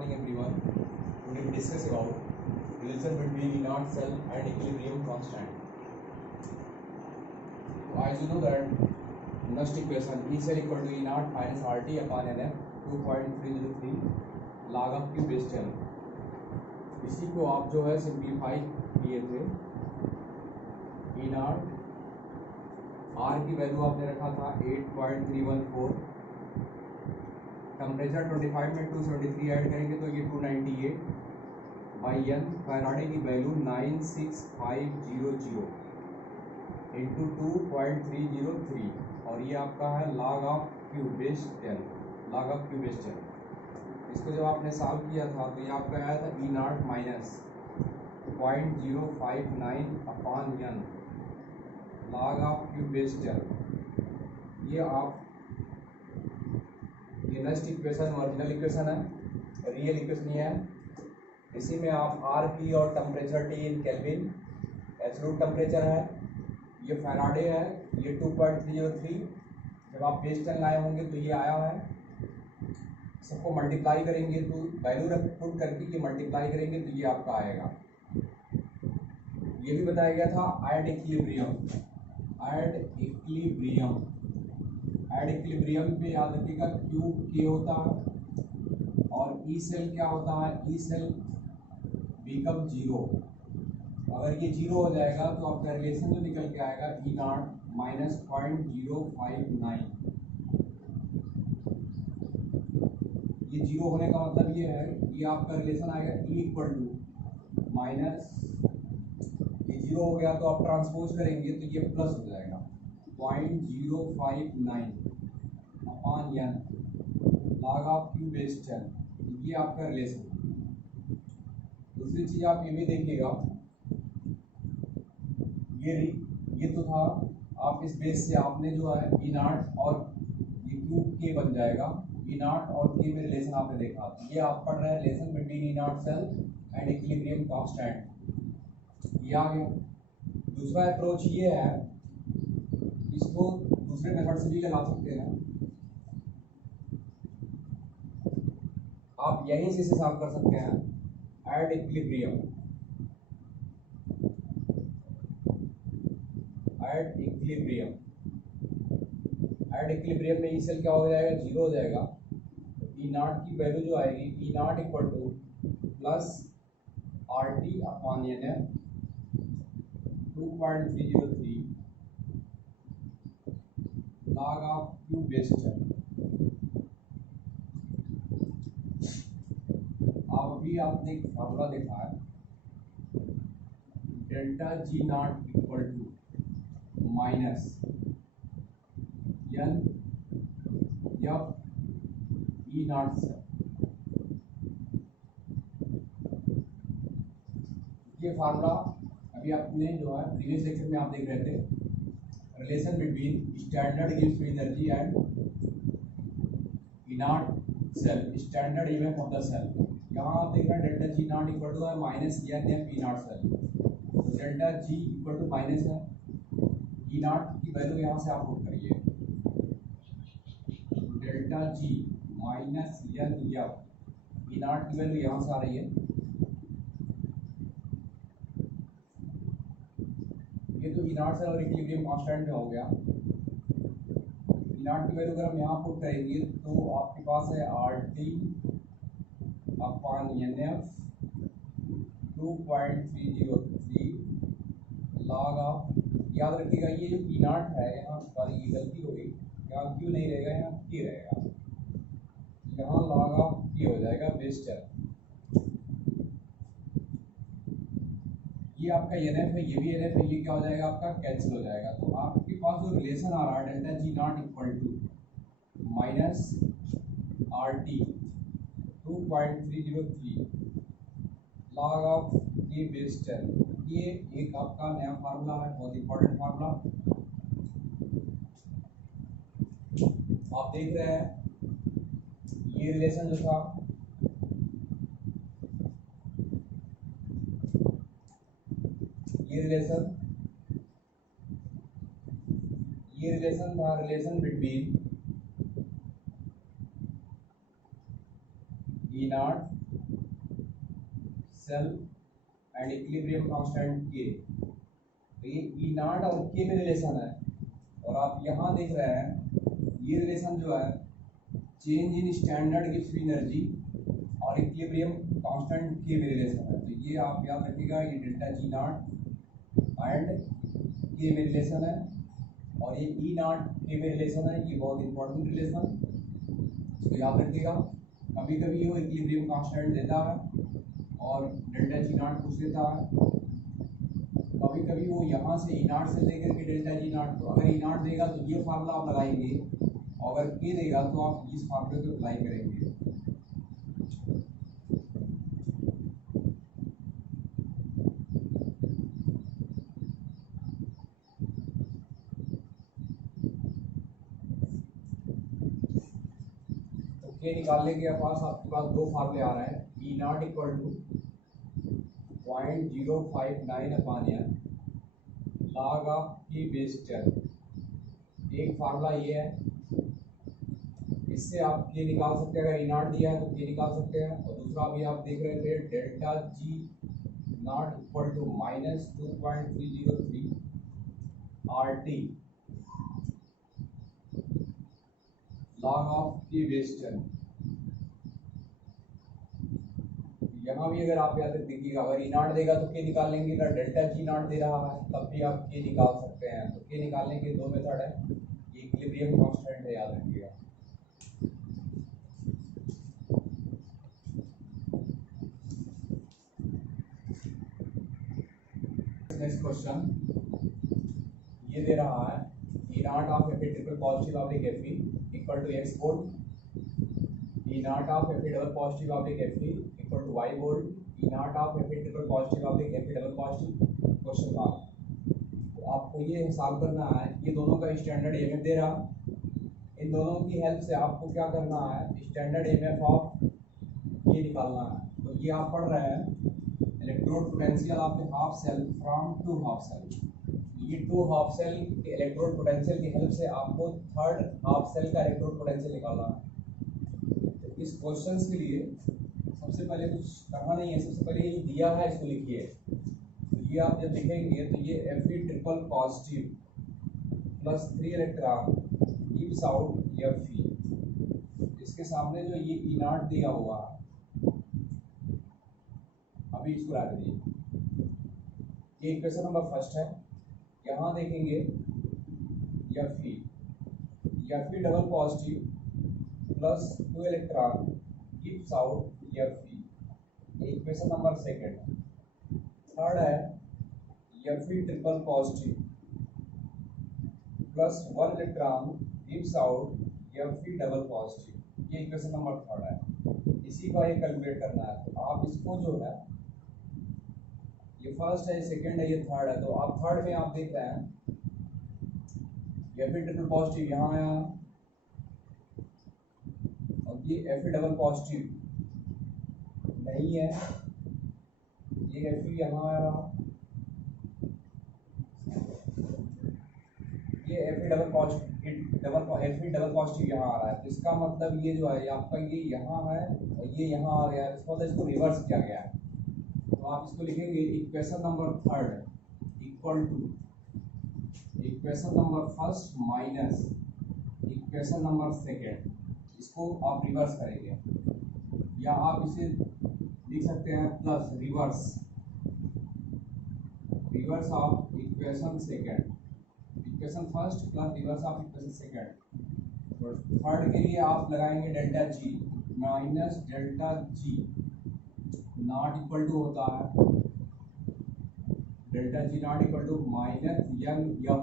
morning everyone. Today we discuss about relation between inert cell and equilibrium constant. So as you know that next equation E cell equal to inert minus RT upon NF 2.303 log of Q base 10. इसी को आप जो है simplify किए थे. Inert R की value आपने रखा था 8.314, टेम्परेचर 25 में 273 ऐड करेंगे तो ये 298 बाई एन. फैराडे की वैल्यू 96500 इंटू 2.303 और ये आपका है log of Q base 10. log of Q base 10 इसको जब आपने सॉल्व किया था तो ये आपका आया था E naught minus 0.059 upon N log of Q base 10. ये आप ये नेक्स्ट इक्वेशन ओरिजिनल इक्वेशन है, रियल इक्वेशन ये है. इसी में आप आर पी और temperature T in kelvin absolute temperature है, ये फैराडे है, ये 2.303. जब आप बेस 10 लाए होंगे तो ये आया है. सबको मल्टीप्लाई करेंगे तो वैल्यू पुट करके ये मल्टीप्लाई करेंगे तो ये आपका आएगा. ये भी बताया गया था एड इक्विलिब्रियम. एड इक्विलिब्रियम पे याद रखिएगा क्यूब के होता है और ई सेल क्या होता है, ई सेल बिकम जीरो. अगर ये जीरो हो जाएगा तो आपका रिलेशन जो निकल के आएगा ई नॉट माइनस 0.059. ये जीरो होने का मतलब ये है, ये आपका रिलेशन आएगा ई इक्वल टू माइनस, ये जीरो हो गया तो आप ट्रांसपोज करेंगे तो ये प्लस हो जाएगा 0.059 upon N log of Q base 10. ये आपका रिलेशन. दूसरी चीज़ आप ये भी देखिएगा, ये तो था. आप इस बेस से आपने जो है ई नॉट और ये क्यूब के बन जाएगा. ई नॉट और के में रिलेशन आपने देखा, ये आप पढ़ रहे हैं relation between E naught cell and equilibrium constant. ये आ गया. दूसरा अप्रोच ये है, इसको दूसरे मेथड से भी लगा सकते हैं. आप यहीं से सॉल्व कर सकते हैं. एड इक्विलिब्रियम, एड इक्विलिब्रियम में ई सेल क्या हो जाएगा, जीरो हो जाएगा. ई नॉट की वैल्यू जो आएगी E naught equal to plus R T upon N F 2.303 log of Q base 10. अब अभी आपने एक फार्मूला देखा है, delta G naught equal to minus N F E naught से. ये फार्मूला अभी आपने जो है प्रीवियस लेक्चर में आप देख रहे थे, रिलेशन बिटवीन स्टैंडर्ड गिव्स free energy and E naught cell, standard EMF of the cell. यहाँ आप देख रहे हैं delta G naught equal to है minus N F E naught cell. तो delta G equal to minus है, ई नॉट की वैल्यू यहाँ से आप पुट करिए. Delta G minus N F E naught की वैल्यू यहाँ से आ रही है. ये तो इनर्ट सेल और इक्विलिब्रियम कांस्टेंट में हो गया. इनर्ट की वैल्यू अगर हम यहाँ पुट करेंगे तो आपके पास है R T upon N F 2.303 log of, याद रखिएगा ये जो इनर्ट है यहाँ पर ये गलती हो गई, यहाँ क्यू नहीं रहेगा, यहाँ के रहेगा. यहाँ log ऑफ के हो जाएगा बेस 10. ये आपका एन एफ है, ये भी एन एफ है, ये क्या हो जाएगा आपका कैंसिल हो जाएगा. तो आपके पास जो रिलेशन आ रहा है delta G naught equal to minus R T 2.303 log of के बेस 10. ये एक आपका नया फार्मूला है, बहुत इंपॉर्टेंट फार्मूला. आप देख रहे हैं ये रिलेशन जो था, ये रिलेशन था relation between E naught cell and equilibrium constant के। तो ये ई नॉट और के में रिलेशन है, और आप यहाँ देख रहे हैं ये रिलेशन जो है change in standard gives energy और इक्विलिब्रियम कांस्टेंट के में रिलेशन है। तो ये आप याद रखिएगा, ये डेल्टा जी नॉट एंड के में रिलेशन है, और ये ई नॉट के में रिलेशन है। ये बहुत इंपॉर्टेंट रिलेशन, इसको याद रखिएगा। कभी कभी वो इक्विलिब्रियम कांस्टेंट देता है और डेल्टा जी नॉट पूछ देता है, कभी कभी वो यहाँ से ई नॉट से लेकर के डेल्टा जी नॉट। तो अगर ई नॉट देगा तो ये फार्मूला आप लगाएंगे, और अगर के देगा तो आप इस फार्मूले को अप्लाई करेंगे। तो के निकालने के पास आपके पास दो फार्मूले आ रहे हैं। E naught equal to 0.059 upon n log of की बेस 10। एक फार्मूला ये है, इससे आप के निकाल सकते हैं। अगर ई नॉट दिया है तो के निकाल सकते हैं। और दूसरा भी आप देख रहे थे delta G naught equal to -2.303 RT log of की बेस 10। यहाँ भी अगर आप याद देखिएगा, अगर ई नॉट देगा तो के निकाल लेंगे, अगर डेल्टा जी नॉट दे रहा है तब भी आप के निकाल सकते हैं। तो के निकालने के दो मेथड है, इक्विलिब्रियम कांस्टेंट है, याद रखिएगा। नेक्स्ट क्वेश्चन ये दे रहा है, E naught of F triple positive oblique F equal to X volt, E naught of F double positive oblique F equal to Y volt, E naught of F triple positive oblique F double positive question mark. तो आपको ये solve करना है, ये दोनों का standard MF दे रहा, इन दोनों की हेल्प से आपको क्या करना है, स्टैंडर्ड एमएफ ऑफ ये निकालना है। तो ये आप पढ़ रहे हैं electrode potential of the half cell from two half cell. ये टू हाफ सेल के इलेक्ट्रोड पोटेंशियल की हेल्प से आपको थर्ड हाफ सेल का इलेक्ट्रोड पोटेंशियल निकालना है। तो इस क्वेश्चन के लिए सबसे पहले कुछ करना नहीं है, सबसे पहले ये दिया है इसको लिखिए। तो ये आप जब लिखेंगे तो ये Fe triple positive plus 3 electron gives out Fe। इसके सामने जो ये ई नॉट दिया हुआ है, अभी इसको रख दीजिए। ये इक्वेशन नंबर फर्स्ट है। यहाँ देखेंगे Fe double positive plus 2 electron gives out Fe। Equation number second. Third है Fe triple positive plus 1 electron gives out Fe double positive. ये इक्वेशन नंबर थर्ड है। इसी का ये कैलकुलेट करना है। तो आप इसको जो है, ये फर्स्ट है, सेकंड है, ये थर्ड है। तो आप थर्ड में आप देख रहे हैं Fe ट्रिपल पॉजिटिव यहाँ आया, और ये Fe डबल पॉजिटिव नहीं है, ये Fe यहाँ आया, ये Fe double positive Fe double positive यहाँ आ रहा है। तो इसका मतलब ये जो है आपका ये यहाँ है और ये यहाँ आ गया, इसका मतलब इसको रिवर्स किया गया है। तो आप इसको लिखेंगे equation number third equal to equation number first minus equation number second. इसको आप रिवर्स करेंगे, या आप इसे लिख सकते हैं plus reverse of equation second, equation first plus reverse of equation second. और थर्ड के लिए आप लगाएंगे delta G minus delta G naught equal to होता है delta G naught equal to minus यंग एफ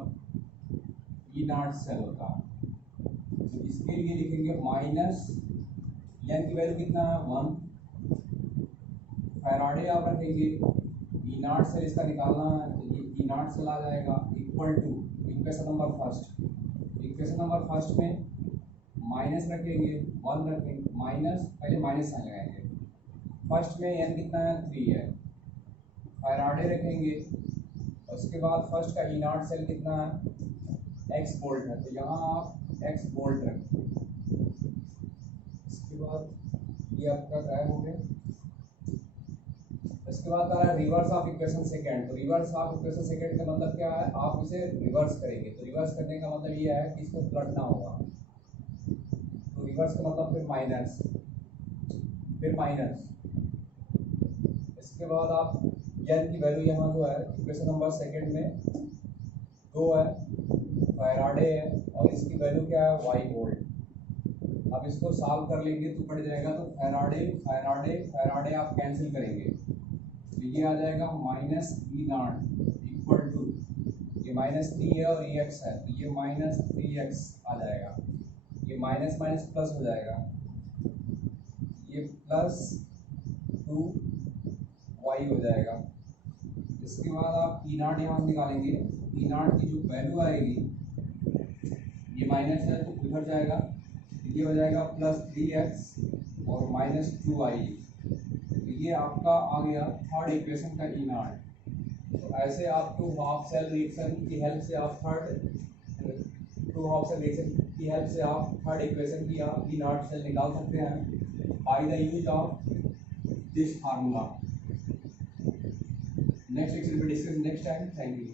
ई नॉट सेल होता है। तो इसके लिए लिखेंगे माइनस यंग की वैल्यू कितना है 1 फैराडे आप रखेंगे, ई नॉट सेल इसका निकालना है तो ये ई नॉट सेल आ जाएगा equal to equation number first में माइनस रखेंगे 1 रखेंगे, माइनस पहले माइनस साइन लगाएंगे। फर्स्ट में एन कितना है 3 है, फैराडे रखेंगे, उसके बाद फर्स्ट का ई नॉट सेल कितना है एक्स वोल्ट है, तो यहाँ आप एक्स वोल्ट रखेंगे। इसके बाद ये आपका गायब हो गया, इसके बाद आ रहा है रिवर्स ऑफ इक्वेशन सेकेंड। तो रिवर्स ऑफ इक्वेशन सेकेंड का मतलब क्या है, आप इसे रिवर्स करेंगे। तो रिवर्स करने का मतलब ये है कि इसको पलटना होगा। तो रिवर्स का मतलब फिर माइनस, फिर माइनस। इसके बाद आप n की वैल्यू यहाँ जो है इक्वेशन नंबर सेकेंड में 2 है, फैराडे है, और इसकी वैल्यू क्या है y वोल्ट। अब इसको सॉल्व कर लेंगे तो पड़ जाएगा, तो फैराडे फैराडे फैराडे आप कैंसिल करेंगे तो ये आ जाएगा minus E naught equal to, ये -3 है और ये x है, तो ये -3x आ जाएगा। ये माइनस माइनस प्लस हो जाएगा, ये +2y हो जाएगा। इसके बाद आप ई नॉट यहाँ से निकालेंगे, ई नॉट की जो वैल्यू आएगी, ये माइनस है तो उधर जाएगा, ये हो जाएगा +3x और -2y। तो ये आपका आ गया थर्ड इक्वेशन का ई नॉट। तो ऐसे आप टू हाफ सेल रिएक्शन की हेल्प से आप थर्ड इक्वेशन की आप ई नॉट सेल निकाल सकते हैं by the use of this formula. Next lecture में discuss next time. Thank you.